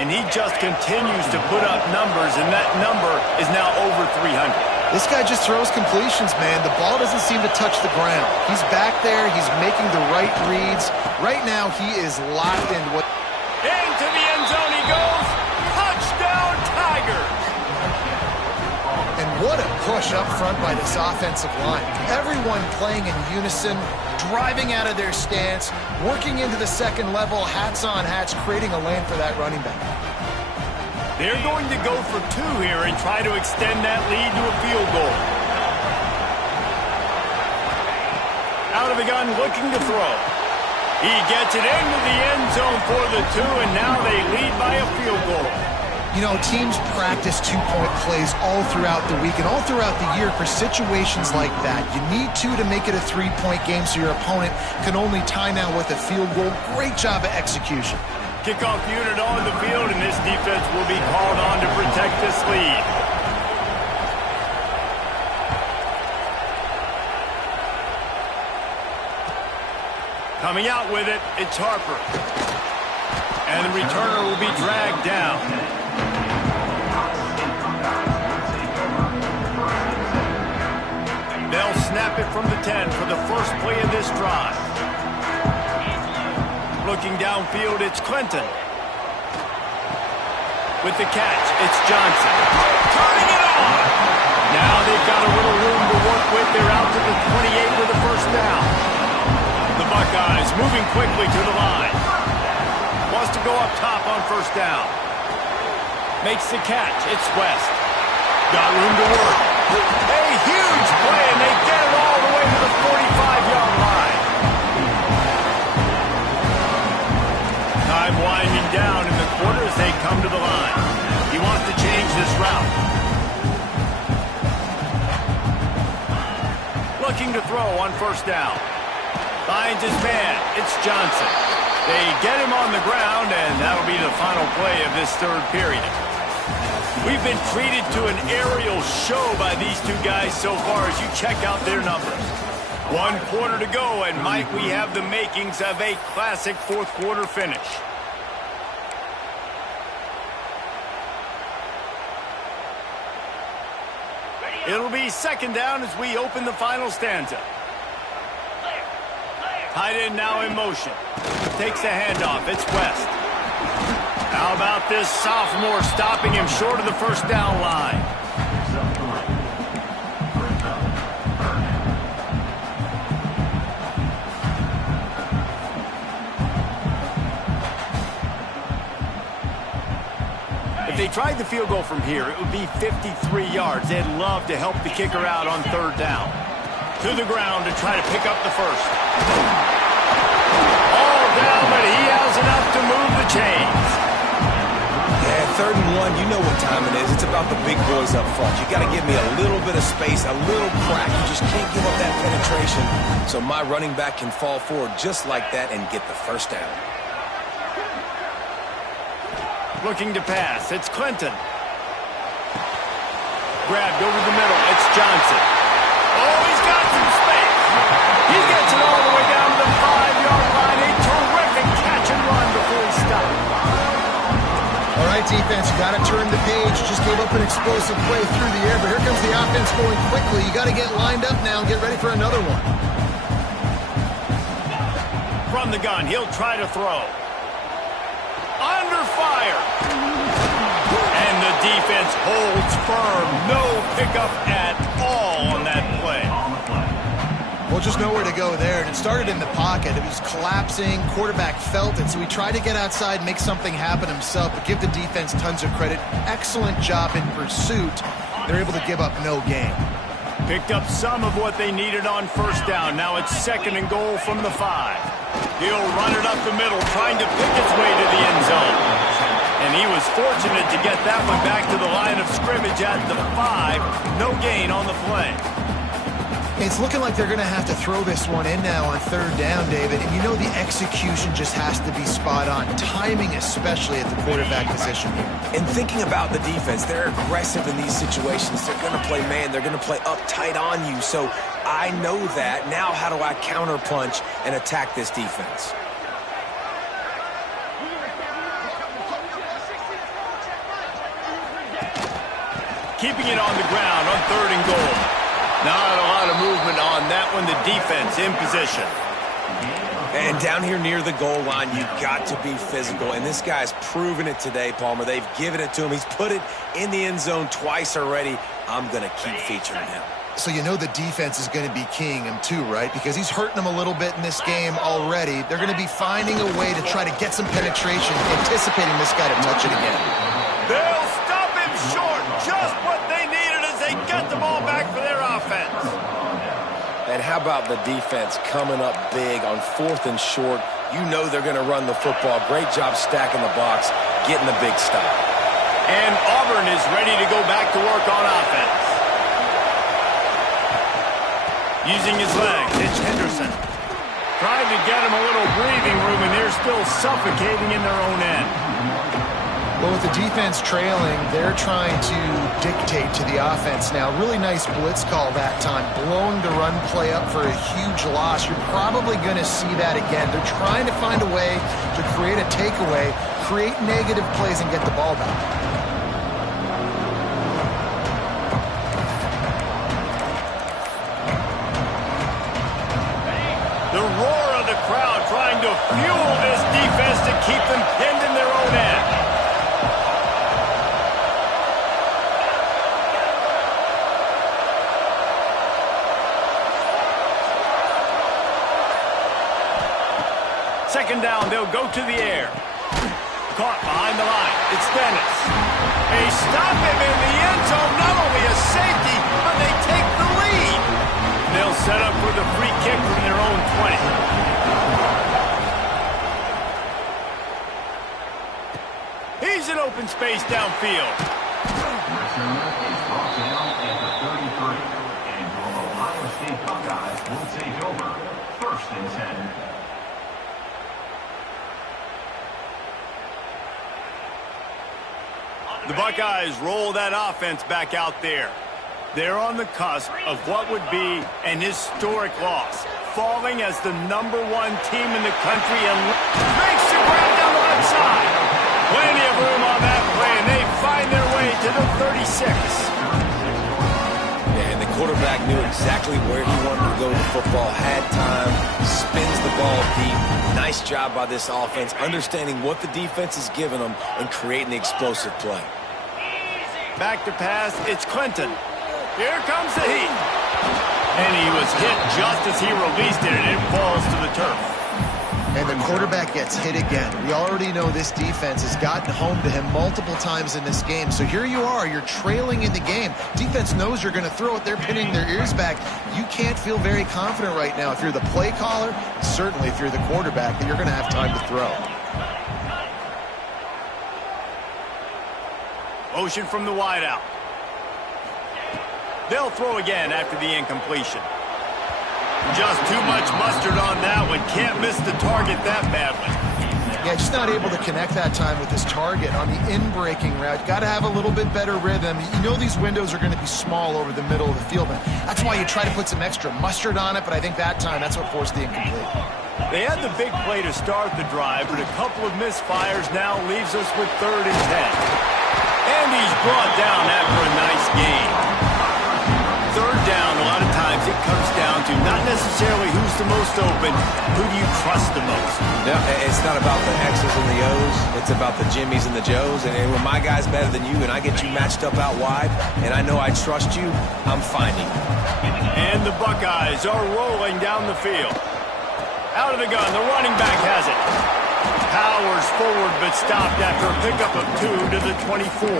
And he just continues to put up numbers, and that number is now over 300. This guy just throws completions, man. The ball doesn't seem to touch the ground. He's back there. He's making the right reads. Right now, he is locked in. Into the end zone he goes. Touchdown, Tigers. And what a push up front by this offensive line. Everyone playing in unison, driving out of their stance, working into the second level, hats on hats, creating a lane for that running back. They're going to go for two here and try to extend that lead to a field goal. Out of the gun, looking to throw. He gets it into the end zone for the two, and now they lead by a field goal. You know, teams practice two-point plays all throughout the week and all throughout the year for situations like that. You need two to make it a three-point game so your opponent can only time out with a field goal. Great job of execution. Kickoff unit on the field, and this defense will be called on to protect this lead. Coming out with it, it's Harper. And the returner will be dragged down. They'll snap it from the 10 for the drive. Looking downfield, it's Clinton. With the catch, it's Johnson. Turning it on! Now they've got a little room to work with. They're out to the 28 with a first down. The Buckeyes moving quickly to the line. Wants to go up top on first down. Makes the catch. It's West. Got room to work. A huge play, and they get it all the way to the 45-yard line. Time winding down in the quarter as they come to the line. He wants to change this route. Looking to throw on first down. Finds his man. It's Johnson. They get him on the ground, and that'll be the final play of this third period. We've been treated to an aerial show by these two guys so far as you check out their numbers. 1 quarter to go, and might we have the makings of a classic fourth quarter finish. It'll be second down as we open the final stanza. Tight end now in motion. Takes the handoff. It's West. How about this sophomore stopping him short of the first down line? If they tried the field goal from here, it would be 53 yards. They'd love to help the kicker out on third down. To the ground to try to pick up the first. All down, but he has enough to move the chains. Yeah, 3rd and 1, you know what time it is. It's about the big boys up front. You got to give me a little bit of space, a little crack. You just can't give up that penetration. So my running back can fall forward just like that and get the first down. Looking to pass. It's Clinton. Grabbed over the middle. It's Johnson. Oh, he's got some space. He gets it all the way down to the 5-yard line. A terrific catch and run before he stopped. All right, defense, you got to turn the page. Just gave up an explosive play through the air, but here comes the offense going quickly. You got to get lined up now and get ready for another one. From the gun, he'll try to throw. Under fire. And the defense holds firm. No pickup at all on that play. Well, just nowhere to go there. And it started in the pocket. It was collapsing. Quarterback felt it, so he tried to get outside, make something happen himself, but give the defense tons of credit. Excellent job in pursuit. They're able to give up no gain. Picked up some of what they needed on first down. Now it's 2nd and goal from the 5. He'll run it up the middle, trying to pick its way to the end zone. And he was fortunate to get that one back to the line of scrimmage at the 5. No gain on the play. It's looking like they're going to have to throw this one in now on 3rd down, David. And you know the execution just has to be spot on. Timing especially at the quarterback position here. And thinking about the defense, they're aggressive in these situations. They're going to play man. They're going to play uptight on you. So I know that. Now how do I counterpunch and attack this defense? Keeping it on the ground on 3rd and goal. Not a lot of movement on that one. The defense in position. And down here near the goal line, you've got to be physical. And this guy's proven it today, Palmer. They've given it to him. He's put it in the end zone twice already. I'm going to keep featuring him. So you know the defense is going to be keying him too, right? Because he's hurting them a little bit in this game already. They're going to be finding a way to try to get some penetration, anticipating this guy to touch it again. They'll stop him short. Just what they needed as they get the ball back for their offense. And how about the defense coming up big on 4th and short? You know they're going to run the football. Great job stacking the box, getting the big stop. And Auburn is ready to go back to work on offense. Using his legs, it's Henderson. Trying to get him a little breathing room, and they're still suffocating in their own end. Well, with the defense trailing, they're trying to dictate to the offense now. Really nice blitz call that time. Blowing the run play up for a huge loss. You're probably going to see that again. They're trying to find a way to create a takeaway, create negative plays, and get the ball back. The Second down, they'll go to the air. Caught behind the line. It's Dennis. They stop him in the end zone. Not only a safety, but they take the lead. They'll set up for the free kick from their own 20. He's in open space downfield. Is brought down at the 33. And your Ohio State Buckeyes will take over. 1st and 10. The Buckeyes roll that offense back out there. They're on the cusp of what would be an historic loss, falling as the #1 team in the country and makes the grab down the left side. Plenty of room on that play, and they find their way to the 36. Yeah, and the quarterback knew exactly where he wanted to go with the football, had time, spins the ball deep. Nice job by this offense, understanding what the defense is giving them and creating the explosive play. Back to pass, it's Clinton. Here comes the heat. And he was hit just as he released it, and it falls to the turf. And the quarterback gets hit again. We already know this defense has gotten home to him multiple times in this game. So here you are, you're trailing in the game. Defense knows you're going to throw it. They're pinning their ears back. You can't feel very confident right now if you're the play caller, certainly if you're the quarterback, that you're going to have time to throw. Motion from the wideout. They'll throw again after the incompletion. Just too much mustard on that one. Can't miss the target that badly. Yeah, just not able to connect that time with his target on the in-breaking route. Got to have a little bit better rhythm. You know these windows are going to be small over the middle of the field, and that's why you try to put some extra mustard on it, but I think that time, that's what forced the incomplete. They had the big play to start the drive, but a couple of misfires now leaves us with 3rd and 10. And he's brought down after a nice gain. 3rd down, a lot of times it comes down to not necessarily who's the most open, who do you trust the most? No, it's not about the X's and the O's. It's about the Jimmys and the Joes. And when my guy's better than you and I get you matched up out wide and I know I trust you, I'm finding you. And the Buckeyes are rolling down the field. Out of the gun, the running back has it. Powers forward but stopped after a pickup of 2 to the 24.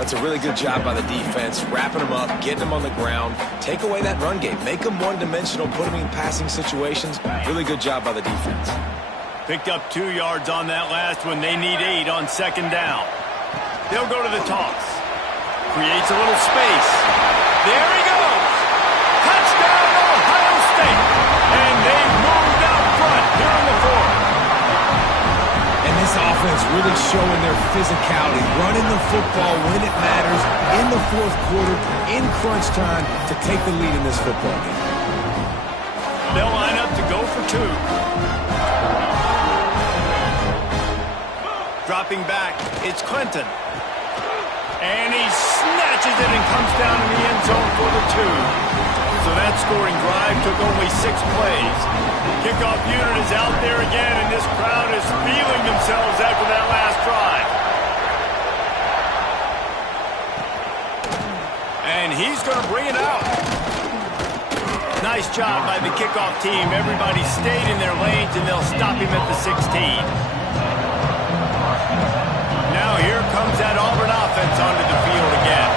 That's a really good job by the defense, wrapping them up, getting them on the ground, take away that run game, make them one-dimensional, put them in passing situations. Really good job by the defense. Picked up 2 yards on that last one. They need 8 on 2nd down. They'll go to the toss. Creates a little space. There he goes. Touchdown, Ohio State. And they moved out front here in the 4th. And this offense really showing their physicality, running the football when it matters, in the 4th quarter, in crunch time, to take the lead in this football game. They'll line up to go for 2. Dropping back, it's Clinton. And he snatches it and comes down in the end zone for the 2. So that scoring drive took only 6 plays. Kickoff unit is out there again, and this crowd is feeling themselves after that last drive. And he's going to bring it out. Nice job by the kickoff team. Everybody stayed in their lanes, and they'll stop him at the 16. Now here comes that Auburn offense onto the field again.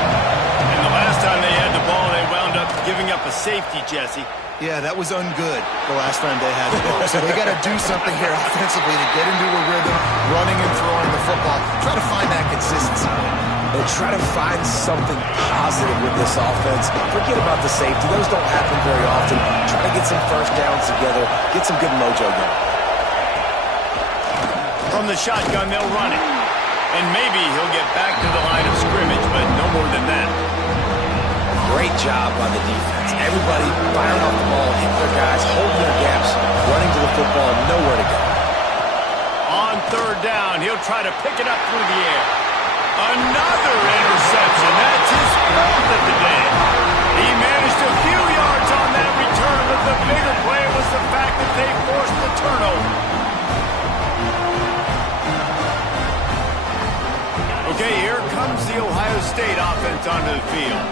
And the last time they had the ball, they wound up giving up a safety, Jesse. Yeah, that was ungood the last time they had the ball. So they got to do something here offensively to get into a rhythm, running and throwing the football. Try to find that consistency. And try to find something positive with this offense. Forget about the safety. Those don't happen very often. Try to get some first downs together. Get some good mojo going. From the shotgun, they'll run it. And maybe he'll get back to the line of scrimmage, but no more than that. Great job by the defense. Everybody firing off the ball, hitting their guys, holding their gaps, running to the football, nowhere to go. On 3rd down, he'll try to pick it up through the air. Another interception. That's his 4th of the day. He managed a few yards on that return, but the bigger play was the fact that they forced the turnover. Okay, here comes the Ohio State offense onto the field.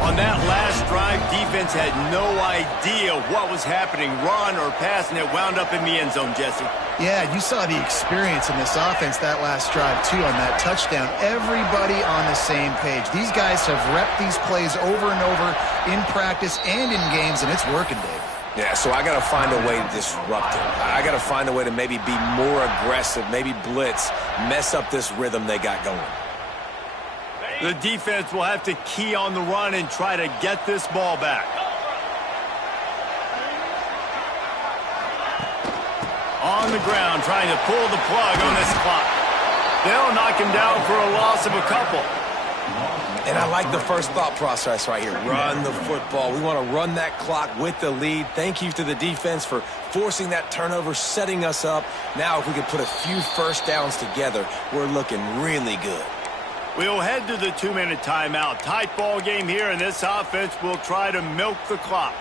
On that last drive, defense had no idea what was happening, run or pass, and it wound up in the end zone, Jesse. Yeah, you saw the experience in this offense that last drive, too, on that touchdown. Everybody on the same page. These guys have repped these plays over and over in practice and in games, and it's working, Dave. Yeah, so I got to find a way to disrupt it. I got to find a way to maybe be more aggressive, maybe blitz, mess up this rhythm they got going. The defense will have to key on the run and try to get this ball back. On the ground, trying to pull the plug on this clock. They'll knock him down for a loss of a couple. And I like the first thought process right here. Run the football. We want to run that clock with the lead. Thank you to the defense for forcing that turnover, setting us up. Now if we could put a few first downs together, we're looking really good. We'll head to the 2-minute timeout. Tight ball game here, and this offense will try to milk the clock.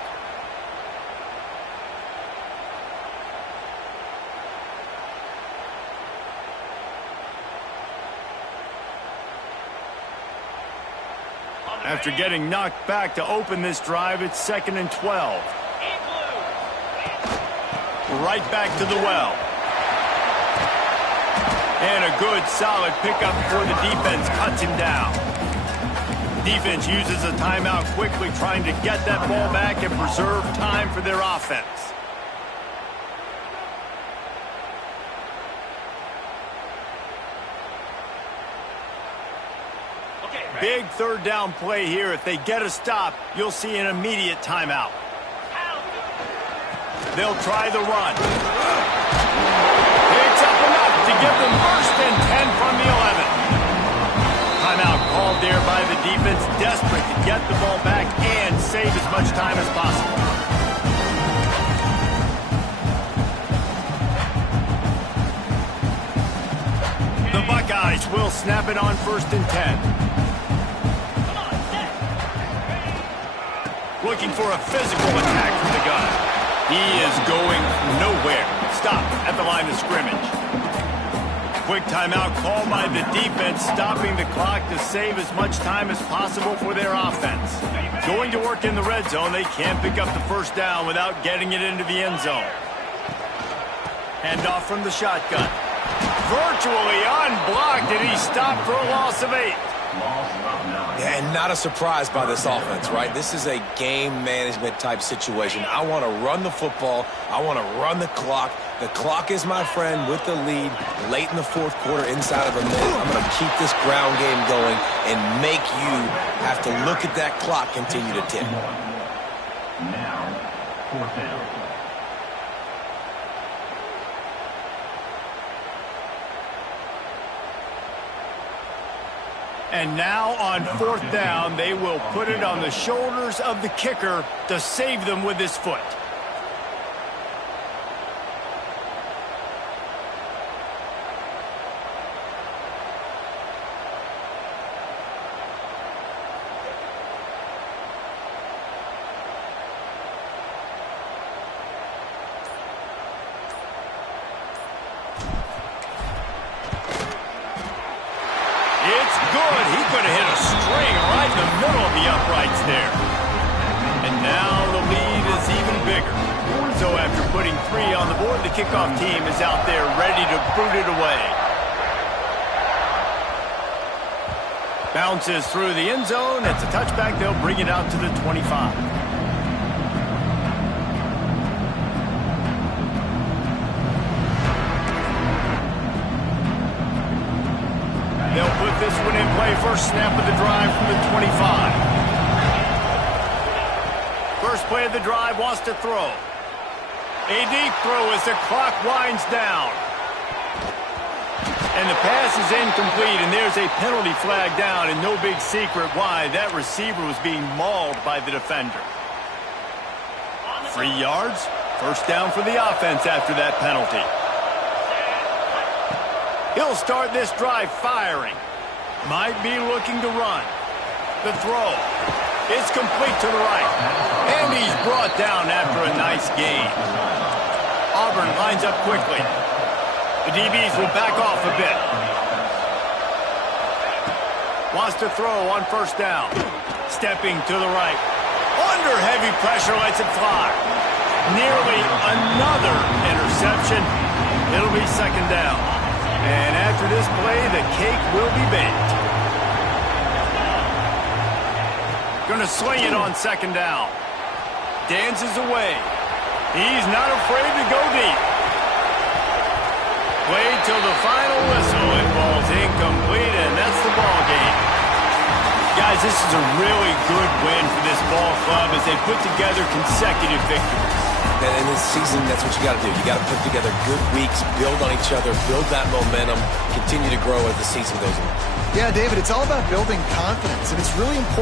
After getting knocked back to open this drive, it's 2nd and 12. Right back to the well. And a good, solid pickup before the defense cuts him down. Defense uses a timeout quickly, trying to get that ball back and preserve time for their offense. Big third down play here. If they get a stop, you'll see an immediate timeout. They'll try the run. It's up enough to give them 1st and 10 from the 11. Timeout called there by the defense, desperate to get the ball back and save as much time as possible. The Buckeyes will snap it on 1st and 10. Looking for a physical attack from the gun. He is going nowhere. Stop at the line of scrimmage. Quick timeout called by the defense, stopping the clock to save as much time as possible for their offense. Going to work in the red zone, they can't pick up the first down without getting it into the end zone. Handoff from the shotgun. Virtually unblocked, and he stopped for a loss of 8. Yeah, and not a surprise by this offense, right? This is a game management type situation. I want to run the football. I want to run the clock. The clock is my friend with the lead late in the 4th quarter, inside of a minute. I'm going to keep this ground game going and make you have to look at that clock continue to tick. Now, 4th down. And now on 4th down, they will put it on the shoulders of the kicker to save them with his foot. It's good. He could have hit a string right in the middle of the uprights there. And now the lead is even bigger. So after putting 3 on the board, the kickoff team is out there ready to boot it away. Bounces through the end zone. It's a touchback. They'll bring it out to the 25. They'll put this one in play. First snap of the drive from the 25. First play of the drive, wants to throw. A deep throw as the clock winds down. And the pass is incomplete, and there's a penalty flag down, and no big secret why. That receiver was being mauled by the defender. 3 yards, first down for the offense after that penalty. He'll start this drive firing. Might be looking to run. The throw. It's complete to the right. And he's brought down after a nice gain. Auburn lines up quickly. The DBs will back off a bit. Wants to throw on first down. Stepping to the right. Under heavy pressure, lets it fly. Nearly another interception. It'll be second down. And after this play, the cake will be baked. Gonna swing it on second down. Dances away. He's not afraid to go deep. Played till the final whistle. It falls incomplete, and that's the ball game. Guys, this is a really good win for this ball club as they put together consecutive victories. And in this season, that's what you got to do. You got to put together good weeks, build on each other, build that momentum, continue to grow as the season goes on. Yeah, David, it's all about building confidence, and it's really important.